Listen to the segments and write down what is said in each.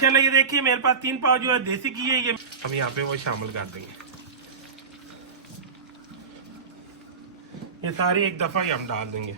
चलो ये देखिए मेरे पास 3 पाव जो है देसी घी है, ये हम यहाँ पे वो शामिल कर देंगे। ये सारी एक दफा ही हम डाल देंगे।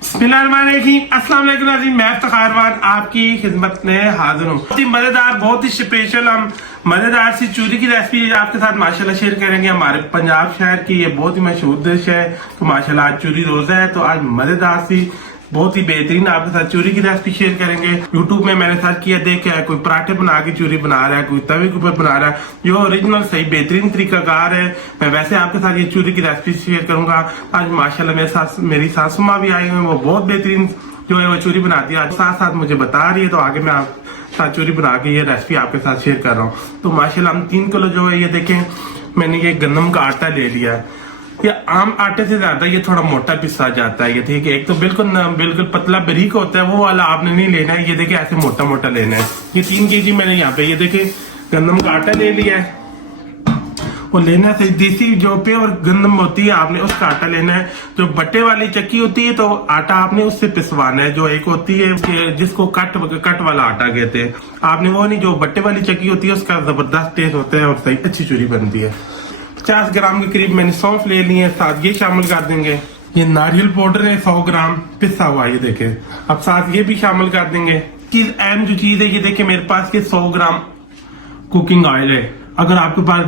अस्सलाम वालेकुम, मैं इफ्तिखार आपकी खिदमत में हाजिर हूँ। बहुत ही मजेदार, बहुत ही स्पेशल हम मजेदार सी चूरी की रेसिपी आपके साथ माशाल्लाह शेयर करेंगे। हमारे पंजाब शहर की ये बहुत ही मशहूर डिश है। तो माशाल्लाह आज चूरी रोजा है, तो आज मजेदार सी बहुत ही बेहतरीन आपके साथ चूरी की रेसिपी शेयर करेंगे। यूट्यूब में मैंने सर्च किया, देखा है कोई पराठे बना के चूरी बना रहा है, कोई तवे के ऊपर बना रहा है। जो ओरिजिनल सही बेहतरीन तरीकाकार है, मैं वैसे आपके साथ ये चूरी की रेसिपी शेयर करूंगा। आज माशाल्लाह मेरे साथ मेरी सासू माँ भी आई हुई है, वो बहुत बेहतरीन जो है वो चूरी बनाती है। आज साथ साथ मुझे बता रही है, तो आगे मैं आप साथ चूरी बना के ये रेसिपी आपके साथ शेयर कर रहा हूँ। तो माशाल्लाह हम 3 किलो जो है ये देखें, मैंने ये गंदम का आटा ले लिया है। ये आम आटे से ज्यादा ये थोड़ा मोटा पिसा जाता है। ये ठीक है, एक तो बिल्कुल पतला बारीक होता है, वो वाला आपने नहीं लेना है। ये देखिए ऐसे मोटा मोटा लेना है। ये 3 केजी मैंने यहाँ पे ये देखिए गंदम का आटा ले लिया है। वो लेना है देसी जो प्योर गंदम होती है, आपने उसका आटा लेना है। जो बट्टे वाली चक्की होती है, तो आटा आपने उससे पिसवाना है। जो एक होती है जिसको कट वाला आटा कहते हैं, आपने वो नहीं, जो बट्टे वाली चक्की होती है उसका जबरदस्त टेस्ट होता है और सही अच्छी चूरी बनती है। 50 ग्राम के करीब मैंने सौंफ ले ली है, साथ ये शामिल कर देंगे। ये नारियल पाउडर है 100 ग्राम पिसा हुआ, ये देखें। अब साथ ये भी शामिल कर देंगे। चीज अहम जो चीज है, ये देखें मेरे पास ये 100 ग्राम कुकिंग ऑयल है। अगर आपके पास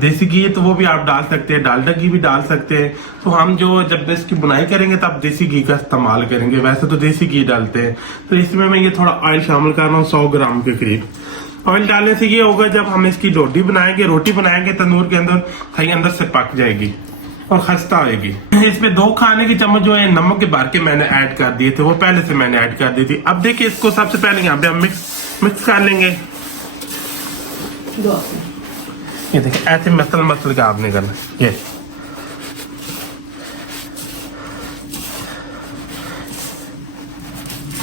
देसी घी है तो वो भी आप डाल सकते हैं, डालडा घी भी डाल सकते हैं। तो हम जो जब इसकी बुनाई करेंगे तब देसी घी का इस्तेमाल करेंगे, वैसे तो देसी घी डालते हैं। तो इसमें मैं ये थोड़ा ऑयल शामिल कर रहा हूँ 100 ग्राम के करीब। ऑयल डालने से ये होगा, जब हम इसकी रोटी बनाएंगे तंदूर के अंदर, सही अंदर से पक जाएगी और खस्ता होगी। इसमें 2 खाने के चम्मच जो है नमक के भर के मैंने ऐड कर दिए थे, वो पहले से मैंने ऐड कर दी थी। अब देखिए इसको सबसे पहले यहाँ पे हम मिक्स कर लेंगे। ये देखिए ऐसे मसल का आपने करना। ये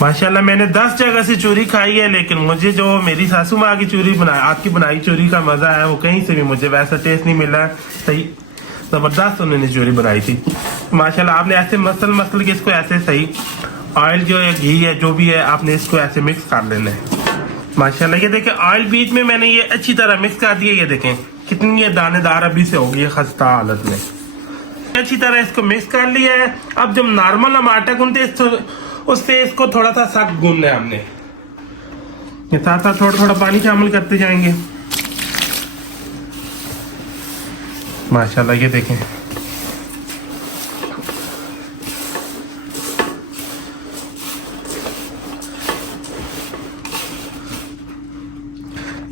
माशाल्लाह मैंने 10 जगह से चूरी खाई है, लेकिन मुझे जो मेरी सासू माँ की चूरी बनाई, आपकी बनाई चूरी का मजा है, वो कहीं से भी मुझे वैसा टेस्ट नहीं मिला। सही जबरदस्त उन्होंने चूरी बनाई थी। माशाल्लाह आपने ऐसे मसल के इसको ऐसे सही ऑयल जो है, घी है, जो भी है, आपने इसको ऐसे मिक्स कर लेना है। माशाल्लाह ये देखें ऑयल बीच में मैंने ये अच्छी तरह मिक्स कर दिया। ये देखें कितनी ये दानेदार अभी से होगी खस्ता हालत में। अच्छी तरह इसको मिक्स कर लिया है। अब जब नॉर्मल हम आटा गूंथते उससे इसको थोड़ा सा सख्त गूंथना है हमने। ये साथ साथ थोड़ा थोड़ा पानी शामिल करते जाएंगे। माशाल्लाह ये देखें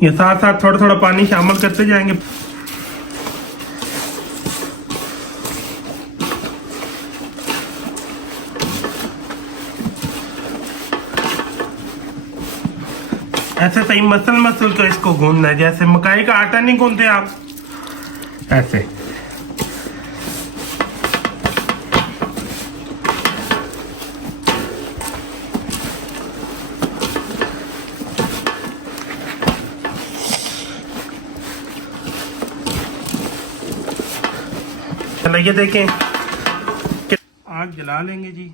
ये साथ साथ थोड़ा थोड़ा पानी शामिल करते जाएंगे। ऐसे सही मसल कर इसको गूंदना है, जैसे मकाई का आटा नहीं गूंदते आप, ऐसे। चलो ये देखें आग जला लेंगे जी।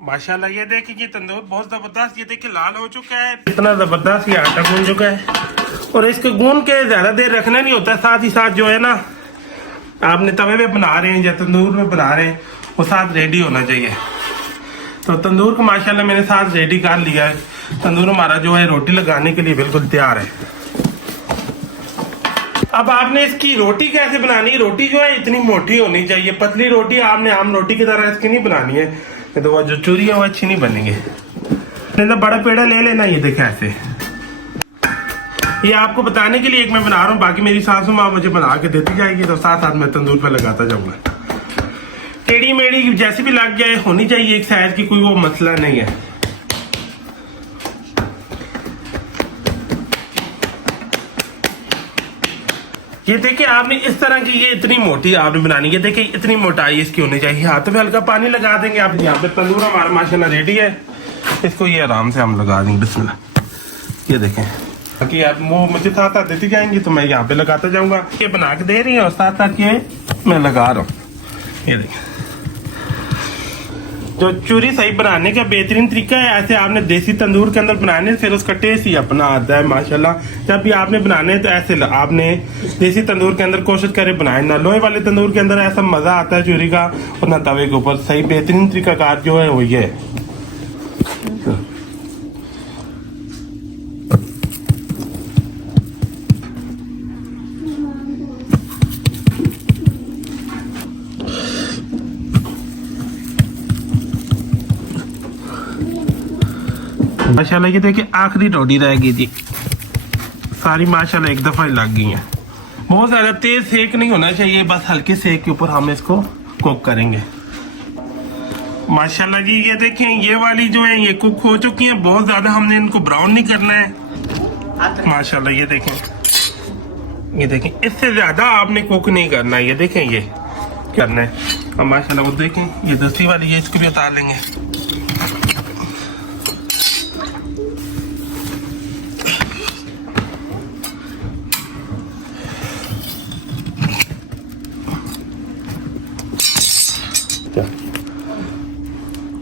माशाल्लाह ये देखिए ये तंदूर बहुत जबरदस्त, ये देखिए लाल हो चुका है, इतना जबरदस्त ये आटा गूंद चुका है। और इसको गूंद के ज्यादा देर रखना नहीं होता। साथ ही साथ जो है ना, आपने तवे पे बना रहे हैं या तंदूर में बना रहे हैं, वो साथ रेडी होना चाहिए। तो तंदूर को माशाल्लाह मैंने साथ रेडी कर लिया है। तंदूर हमारा जो है रोटी लगाने के लिए बिल्कुल तैयार है। अब आपने इसकी रोटी कैसे बनानी है? रोटी जो है इतनी मोटी होनी चाहिए, पतली रोटी आपने आम रोटी की तरह इसकी नहीं बनानी है, तो वो जो चूरी है वो अच्छी नहीं बनेगी। तो बड़ा पेड़ा ले लेना। ये देखे ऐसे, ये आपको बताने के लिए एक मैं बना रहा हूँ, बाकी मेरी सासू माँ मुझे बना के देती जाएगी, तो साथ साथ मैं तंदूर पे लगाता जाऊंगा। टेढ़ी मेढ़ी जैसी भी लग जाए होनी चाहिए एक साइज की, कोई वो मसला नहीं है। ये देखिए आपने इस तरह की ये इतनी मोटी आपने बनानी है। देखिए इतनी मोटाई इसकी होनी चाहिए। हाथों पे हल्का पानी लगा देंगे। आप यहाँ पे तंदूर हमारा माशाल्लाह रेडी है। इसको ये आराम से हम लगा देंगे। बिस्मिल्लाह। ये देखें, बाकी आप वो मुझे साथ साथ देती जाएंगी तो मैं यहाँ पे लगाता जाऊंगा। ये बना के दे रही है और साथ साथ ये मैं लगा रहा हूँ। ये देखें जो चूरी सही बनाने का बेहतरीन तरीका है, ऐसे आपने देसी तंदूर के अंदर बनाने, फिर उसका टेस्ट ही अपना आता है माशाल्लाह। जब भी आपने बनाने हैं तो ऐसे आपने देसी तंदूर के अंदर कोशिश करें बनाए, ना लोहे वाले तंदूर के अंदर ऐसा मजा आता है चूरी का, और ना तवे के ऊपर। सही बेहतरीन तरीका कार जो है वो ये है। माशाल्लाह ये देखिए आखिरी रोटी रह गई थी, सारी माशाल्लाह एक दफा ही लग गई है। बहुत ज्यादा तेज सेक नहीं होना चाहिए, बस हल्के सेक के ऊपर हम इसको कुक करेंगे। माशाल्लाह जी ये देखें, ये वाली जो है ये कुक हो चुकी है, बहुत ज्यादा हमने इनको ब्राउन नहीं करना है। माशाल्लाह ये देखें, इससे ज्यादा आपने कुक नहीं करना है। ये देखें ये करना है। अब माशाल्लाह वो देखें, ये दूसरी वाली है, इसको भी उतार लेंगे।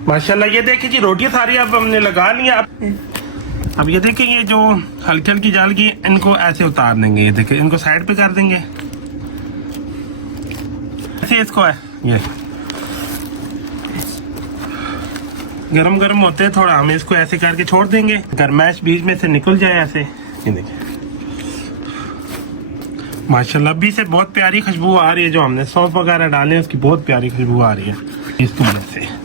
माशाल्लाह ये देखिए जी रोटियां सारी अब हमने लगा ली। अब ये देखिए, ये जो हल्की हल्की जल गई, इनको ऐसे उतार देंगे। ये देखिए इनको साइड पे कर देंगे, ऐसे इसको है ये गरम गरम होते हैं थोड़ा, हम इसको ऐसे करके छोड़ देंगे, गरमैश बीच में से निकल जाए ऐसे। ये देखिए माशाल्लाह अभी से बहुत प्यारी खुशबू आ रही है। जो हमने सौंफ वगैरह डाले उसकी बहुत प्यारी खुशबू आ रही है इसकी वजह से।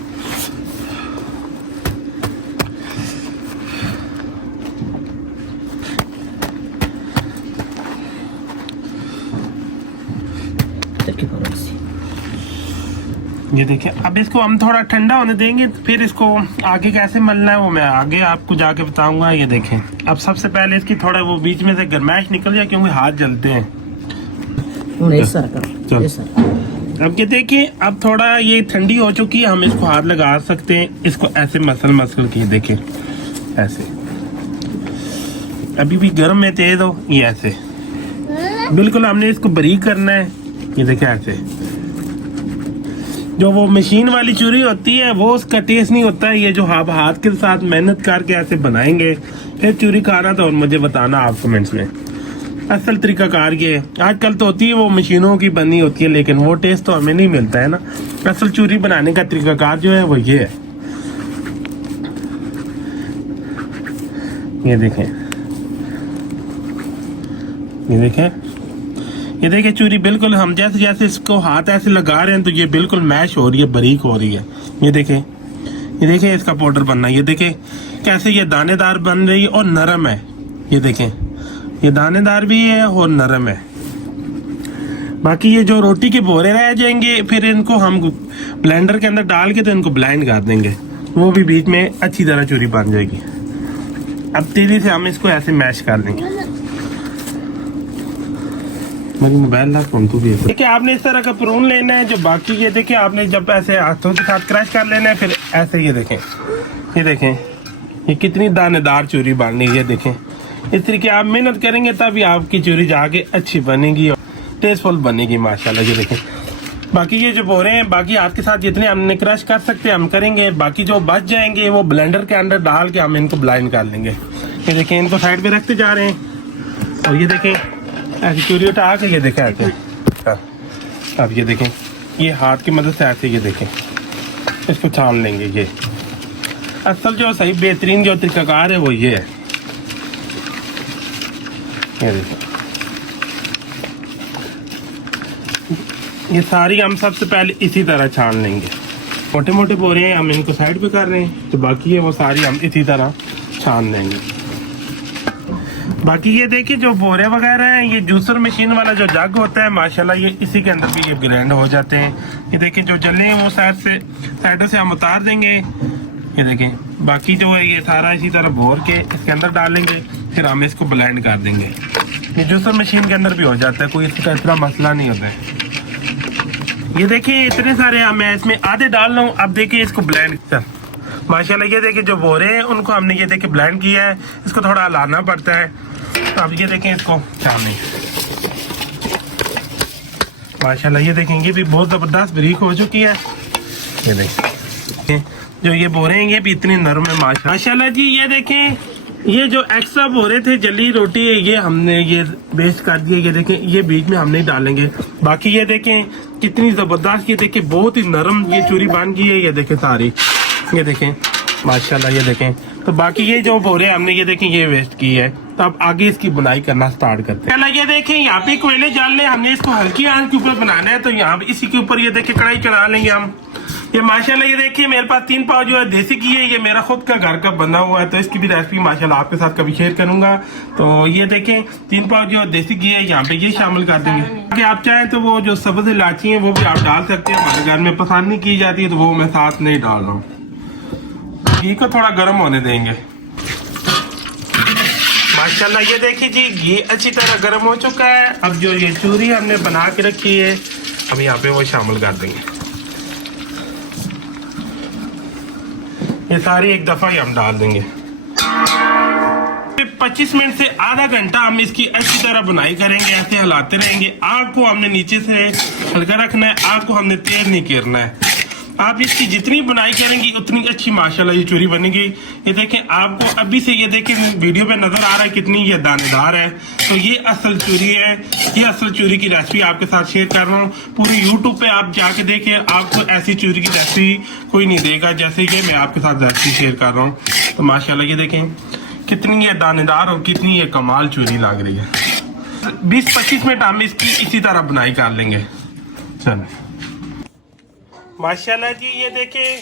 ये देखिए अब इसको हम थोड़ा ठंडा होने देंगे, फिर इसको आगे कैसे मलना है वो मैं आगे आपको जाके बताऊंगा। ये देखें, अब सबसे पहले इसकी थोड़ा वो बीच में से गरमाइश निकल जाए, क्योंकि हाथ जलते हैं। अब ये देखिए, अब थोड़ा ये ठंडी हो चुकी है, हम इसको हाथ लगा सकते हैं। इसको ऐसे मसल के देखें, ऐसे अभी भी गर्म में तेज हो, ये ऐसे बिल्कुल हमने इसको बारीक करना है। ये देखें ऐसे, जो वो मशीन वाली चूरी होती है वो उसका टेस्ट नहीं होता है। ये जो आप हाथ के साथ मेहनत करके ऐसे बनाएंगे, फिर चूरी खाना तो और मुझे बताना आप कमेंट्स में। असल तरीका कार ये है, आजकल तो होती है वो मशीनों की बनी होती है, लेकिन वो टेस्ट तो हमें नहीं मिलता है ना। असल चूरी बनाने का तरीका कार जो है वो ये है। ये देखें, ये देखिए चूरी बिल्कुल हम जैसे जैसे इसको हाथ ऐसे लगा रहे हैं तो ये बिल्कुल मैश हो रही है, बारीक हो रही है। ये देखें इसका पाउडर बनना। ये देखें कैसे ये दानेदार बन रही है और नरम है। ये देखें ये दानेदार भी है और नरम है। बाकी ये जो रोटी के बोरे रह जाएंगे, फिर इनको हम ब्लेंडर के अंदर डाल के तो इनको ब्लेंड कर देंगे, वो भी बीच में अच्छी तरह चूरी बन जाएगी। अब तेजी से हम इसको ऐसे मैश कर देंगे। मोबाइल देखिए आपने इस तरह का प्रून लेना है। जो बाकी ये देखिए आपने जब ऐसे हाथों के साथ क्रश कर लेना है, फिर ऐसे ये देखें ये कितनी दानेदार चूरी बन रही है। ये देखें इस तरीके आप मेहनत करेंगे तभी आपकी चूरी जाके अच्छी बनेगी और टेस्टफुल बनेगी माशाल्लाह। ये देखें बाकी ये जो बोरे हैं, बाकी हाथ के साथ जितने हमने क्रश कर सकते हैं हम करेंगे, बाकी जो बच जाएंगे वो ब्लेंडर के अंदर डाल के हम इनको ब्लाइंड कर लेंगे। ये देखें इनको साइड पे रखते जा रहे हैं और ये देखें ऐसी चूरी उठा के ये देखें ऐसे। अब ये देखें ये हाथ की मदद से ऐसे ये देखें इसको छान लेंगे। ये असल जो सही बेहतरीन जो तरीकाकार है वो ये है। ये देखें ये सारी हम सबसे पहले इसी तरह छान लेंगे। मोटे मोटे बोरे हैं, हम इनको साइड पे कर रहे हैं, तो बाकी है वो सारी हम इसी तरह छान लेंगे। बाकी ये देखिए जो बोरे वगैरह हैं, ये जूसर मशीन वाला जो जग होता है माशाल्लाह ये इसी के अंदर भी ये ग्राइंड हो जाते हैं। ये देखिए जो जले हैं वो साइडों से हम उतार देंगे। ये देखें बाकी जो है ये सारा इसी तरह भोर के इसके अंदर डालेंगे, फिर हम इसको ब्लेंड कर देंगे। ये जूसर मशीन के अंदर भी हो जाता है, कोई इसका इतना मसला नहीं होता है। ये देखिए इतने सारे मैं इसमें आधे डाल रहा हूँ। अब देखिए इसको ब्लेंड कर माशाल्लाह। ये देखिए जो बोरे हैं उनको हमने ये देखिए ब्लेंड किया है, इसको थोड़ा हिलाना पड़ता है। तो अब ये देखें इसको छानने माशाल्लाह। ये देखेंगे भी बहुत ज़बरदस्त बारीक हो चुकी है। ये देखें जो ये बोरे हैं ये भी इतनी नरम है माशाल्लाह जी। ये देखें, ये जो एक्स्ट्रा बोरे थे जली रोटी है ये हमने ये वेस्ट कर दिए। ये देखें, ये बीच में हम नहीं डालेंगे। बाकी ये देखें कितनी जबरदस्त, ये देखें बहुत ही नरम ये चूरी बन गई है। ये देखें सारी, ये देखें माशाल्लाह। ये देखें, तो बाकी ये जो बोरे हमने ये देखें ये वेस्ट की है। तो अब आगे इसकी बुनाई करना स्टार्ट करते हैं। ये देखें यहाँ पे कोयले डाल ले, हमने इसको हल्की आंच के ऊपर बनाना है। तो यहाँ पे इसी के ऊपर ये देखें कढ़ाई चढ़ा लेंगे हम। ये माशाल्लाह ये देखिए मेरे पास 3 पाव जो है देसी घी है, ये मेरा खुद का घर का बना हुआ है। तो इसकी भी रेसिपी माशाल्लाह आपके साथ कभी शेयर करूंगा। तो ये देखें 3 पाव जो देसी घी है यहाँ पे ये शामिल कर देंगे। अगर आप चाहें तो वो जो सब्ज इलायची है वो भी आप डाल सकते हैं। हमारे घर में पसंद नहीं की जाती है तो वो मैं साथ नहीं डाल रहा हूँ। घी को थोड़ा गर्म होने देंगे। माशाल्लाह ये देखिए जी घी अच्छी तरह गर्म हो चुका है। अब जो ये चूरी हमने बना के रखी है हम यहाँ पे वो शामिल कर देंगे। ये सारी एक दफा ही हम डाल देंगे। 25 मिनट से आधा घंटा हम इसकी अच्छी तरह बुनाई करेंगे। ऐसे हिलाते रहेंगे। आग को हमने नीचे से हल्का रखना है, आग को हमने तेज नहीं करना है। आप इसकी जितनी बुनाई करेंगी उतनी अच्छी माशाल्लाह ये चूरी बनेगी। ये देखें आपको अभी से ये देखें वीडियो पे नजर आ रहा है कितनी ये दानेदार है। तो ये असल चूरी है। ये असल चूरी की रेसिपी आपके साथ शेयर कर रहा हूँ। पूरी यूट्यूब पे आप जाके देखें, आपको ऐसी चूरी की रेसिपी कोई नहीं देगा जैसे कि मैं आपके साथ रेसिपी शेयर कर रहा हूँ। तो माशाल्लाह ये देखें कितनी ये दानेदार और कितनी ये कमाल चूरी लग रही है। 20-25 मिनट हम इसकी इसी तरह बुनाई कर लेंगे। चलो माशाल्लाह जी ये देखें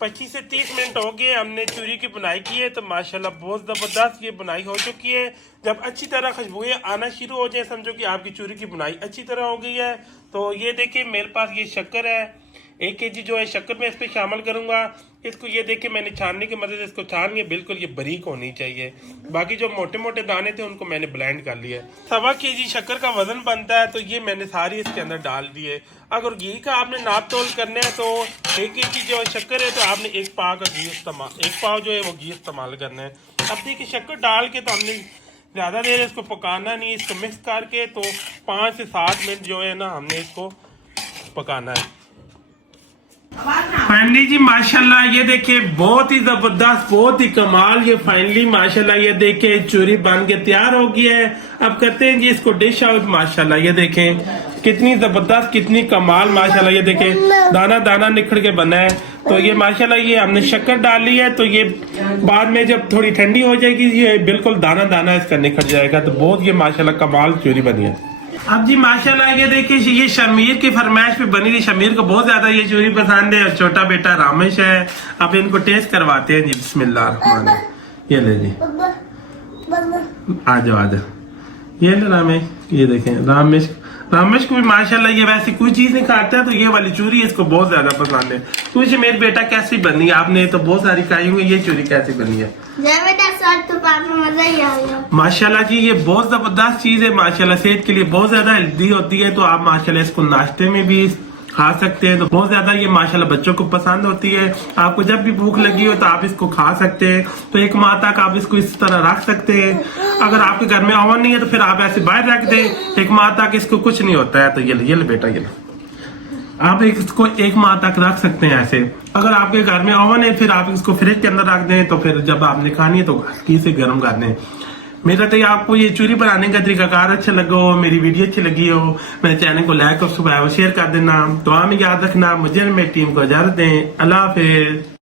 25 से 30 मिनट हो गए हमने चूरी की बुनाई की है। तो माशाल्लाह बहुत ज़बरदस्त ये बुनाई हो चुकी है। जब अच्छी तरह खुशबुएं आना शुरू हो जाए समझो कि आपकी चूरी की बुनाई अच्छी तरह हो गई है। तो ये देखिए मेरे पास ये शक्कर है, 1 kg जो है शक्कर मैं इस पर शामिल करूंगा। इसको ये देखिए मैंने छानने की मदद से इसको छान के बिल्कुल ये बारीक होनी चाहिए। बाकी जो मोटे मोटे दाने थे उनको मैंने ब्लेंड कर लिया। 1.25 kg शक्कर का वजन बनता है तो ये मैंने सारी इसके अंदर डाल दी है। अगर घी का आपने नाप तोल करना है तो 1 kg जो शक्कर है तो आपने 1 पाव का घी इस्तेमाल, 1 पाव जो है वो घी इस्तेमाल करना है। अब देखिए शक्कर डाल के तो हमने ज़्यादा देर इसको पकाना नहीं, इसको मिक्स करके तो 5 से 7 मिनट जो है ना हमने इसको पकाना है। फाइनली जी माशाल्लाह ये देखिए बहुत ही जबरदस्त, बहुत ही कमाल ये फाइनली माशाल्लाह ये देखिए चूरी बन के तैयार हो गई है। अब करते हैं जी इसको डिश आउट। माशाल्लाह ये देखें कितनी जबरदस्त कितनी कमाल माशाल्लाह ये देखें दाना दाना निखड़ के बना है। तो ये माशाल्लाह ये हमने शक्कर डाली है तो ये बाद में जब थोड़ी ठंडी हो जाएगी ये बिल्कुल दाना दाना इसका निखड़ जाएगा। तो बहुत ये माशाल्लाह कमाल चूरी बनी है। अब जी माशाल्लाह ये देखिए ये शमीर की फरमाइश पे बनी थी। शमीर को बहुत ज्यादा ये चूरी पसंद है और छोटा बेटा रामेश है। अब इनको टेस्ट करवाते हैं जी। बिस्मिल्लाह, ये ले जी आ जाओ ये ले रामेश। ये देखें रामेश को भी माशाल्लाह ये वैसे कोई चीज नहीं खाता है तो ये वाली चूरी इसको बहुत ज्यादा पसंद है। तो ये मेरे बेटा कैसी बनी है? आपने तो बहुत सारी खाई होंगी, ये चूरी कैसी बनी है? तो मजा ही आ गया। माशाल्लाह जी ये बहुत जबरदस्त चीज है। माशाल्लाह सेहत के लिए बहुत ज्यादा हेल्दी होती है। तो आप माशाल्लाह इसको नाश्ते में भी खा सकते हैं। तो बहुत ज्यादा ये माशाल्लाह बच्चों को पसंद होती है। आपको जब भी भूख लगी हो तो आप इसको खा सकते हैं। तो 1 माह तक आप इसको इस तरह रख सकते हैं। अगर आपके घर में ओवन नहीं है तो फिर आप ऐसे बाहर रख दें। 1 माह तक इसको कुछ नहीं होता है। तो ये ले बेटा, ये आप इसको 1 माह तक रख सकते हैं ऐसे। अगर आपके घर में ओवन है फिर आप इसको फ्रिज के अंदर रख दें। तो फिर जब आपने खानी है तो हल्की से गर्म कर दें। मेरा तो आपको ये चूरी बनाने का तरीकाकार अच्छा लगा हो, मेरी वीडियो अच्छी लगी हो, मेरे चैनल को लाइक और सब्सक्राइब शेयर कर देना। तो में याद रखना। मुझे मेरी टीम को इजाजत दें। अल्लाह हाफिज।